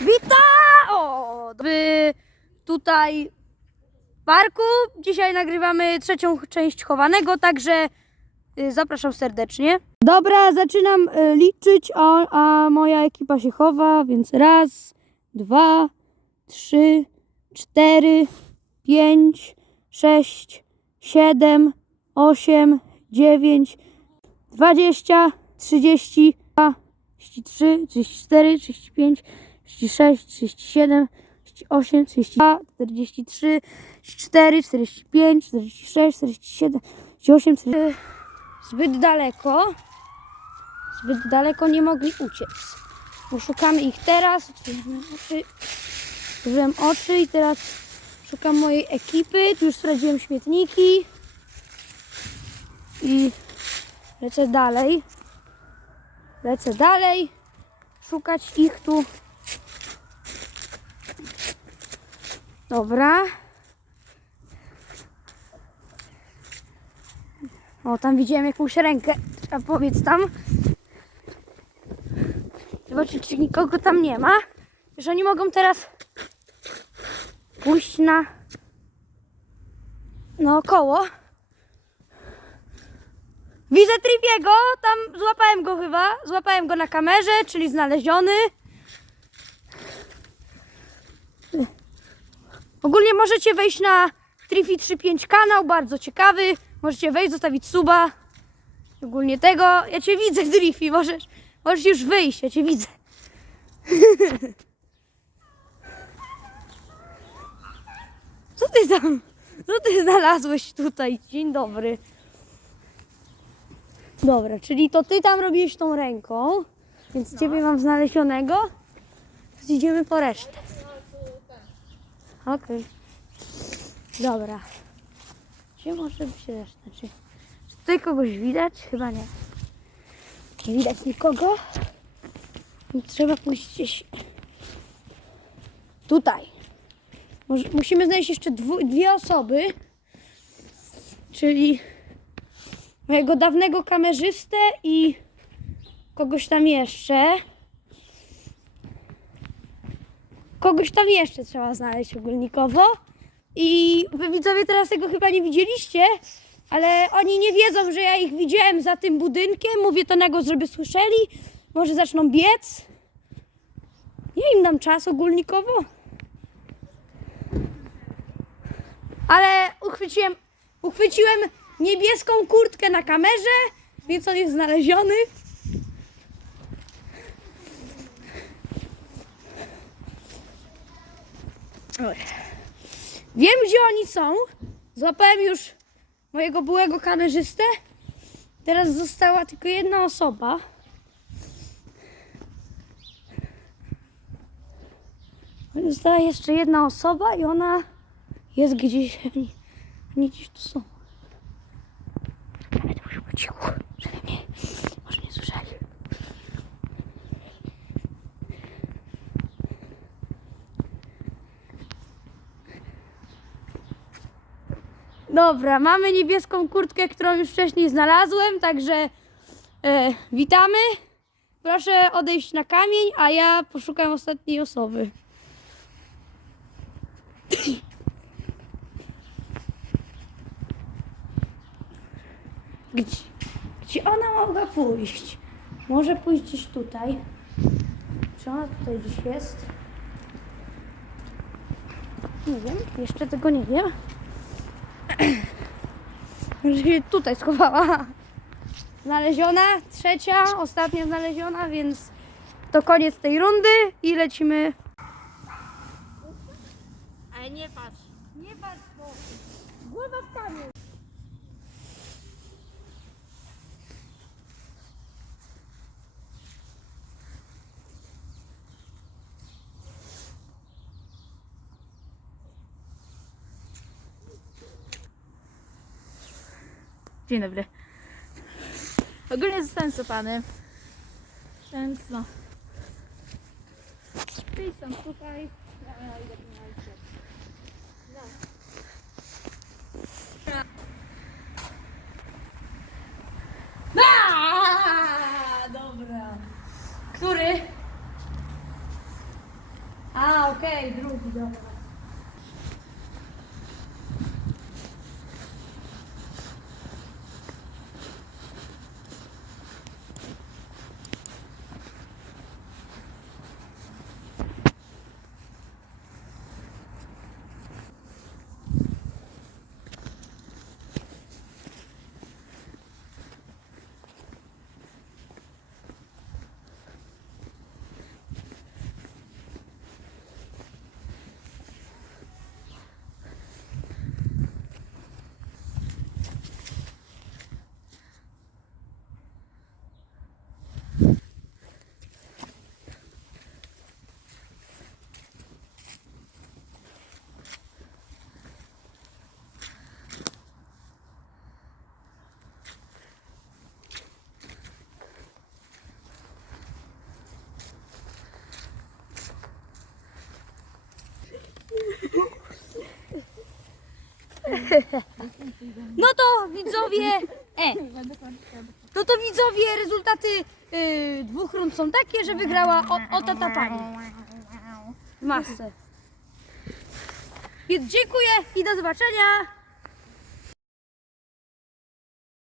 Witam! O, w tutaj parku. Dzisiaj nagrywamy trzecią część chowanego, także y, zapraszam serdecznie. Dobra, zaczynam y, liczyć, a, moja ekipa się chowa, więc raz, dwa, trzy, cztery, pięć, sześć, siedem, osiem, dziewięć, dwadzieścia, trzydzieści, dwa, 33, 34, 35, 36, 37, 38, 32, 43, 44, 45, 46, 47, 48, 48. Zbyt daleko. Zbyt daleko nie mogli uciec. Bo szukamy ich teraz. Otworzyłem oczy i teraz szukam mojej ekipy. Tu już sprawdziłem śmietniki. I lecę dalej. Lecę dalej. Szukać ich tu. Dobra. O, tam widziałem jakąś rękę. Trzeba powiedz tam. Zobaczyć, czy nikogo tam nie ma. Że oni mogą teraz pójść na naokoło. Widzę Tripiego, tam złapałem go chyba. Złapałem go na kamerze, czyli znaleziony. Ogólnie możecie wejść na Trifi 35 kanał, bardzo ciekawy. Możecie wejść, zostawić suba. Ogólnie tego. Ja cię widzę, Trifi, możesz, możesz już wyjść, ja cię widzę. Co ty tam? Co ty znalazłeś tutaj? Dzień dobry. Dobra, czyli to ty tam robiłeś tą ręką, więc ciebie mam znalezionego. Idziemy po resztę. Okej. Dobra. Gdzie może być reszta? Czy, czy tutaj kogoś widać? Chyba nie. Nie widać nikogo. Trzeba pójść gdzieś tutaj. Może, musimy znaleźć jeszcze dwu, dwie osoby. Czyli mojego dawnego kamerzystę i kogoś tam jeszcze. Kogoś tam jeszcze trzeba znaleźć ogólnikowo. I wy widzowie teraz tego chyba nie widzieliście, ale oni nie wiedzą, że ja ich widziałem za tym budynkiem. Mówię to na głos, żeby słyszeli. Może zaczną biec. Ja im dam czas ogólnikowo. Ale uchwyciłem, uchwyciłem niebieską kurtkę na kamerze, więc on jest znaleziony. Oj. Wiem, gdzie oni są. Złapałem już mojego byłego kamerzystę. Teraz została tylko jedna osoba. Została jeszcze jedna osoba i ona jest gdzieś. Oni, gdzieś tu są. Nawet muszę być cicho, żeby mnie może nie słyszeli. Dobra, mamy niebieską kurtkę, którą już wcześniej znalazłem, także e, witamy. Proszę odejść na kamień, a ja poszukam ostatniej osoby. Gdzie, gdzie ona mogła pójść? Może pójść gdzieś tutaj. Czy ona tutaj gdzieś jest? Nie wiem, jeszcze tego nie wiem. Może się tutaj schowała. Znaleziona, trzecia, ostatnia znaleziona, więc to koniec tej rundy i lecimy. Ale nie patrz. Nie patrz, bo głowa w kamień. Dzień dobry. Ogólnie zostałem. Więc no. Ty są tutaj. Dobra. Który? A, okej, drugi, dobra. No to widzowie, e, no to widzowie rezultaty y, dwóch rund są takie, że wygrała o, o pani w. Więc dziękuję i do zobaczenia.